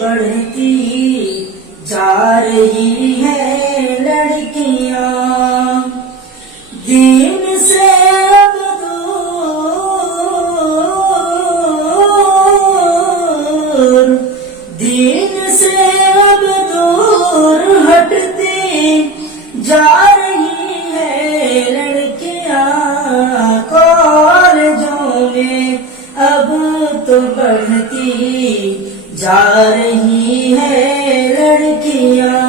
बढ़ती जा रही है लड़कियां, दीन से अब दूर, दीन से अब दूर हटती जा रही है लड़कियां, कॉलेजों में अब तो बढ़ती जा रही है लड़कियां।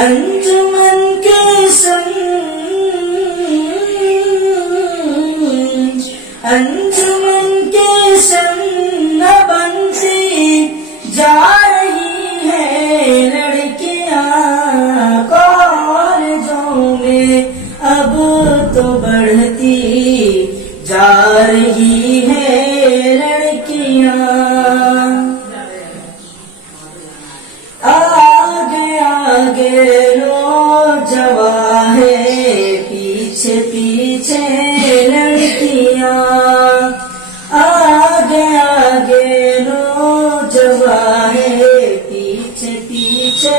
अंजुमन के संग, अंजुमन के संग बनती जा रही है लड़कियां, कॉलेजों में अब तो बढ़ती जा रही है लड़कियां। आगे आगे नौजवान है, पीछे पीछे लड़कियां, आगे आगे नौजवान है, पीछे पीछे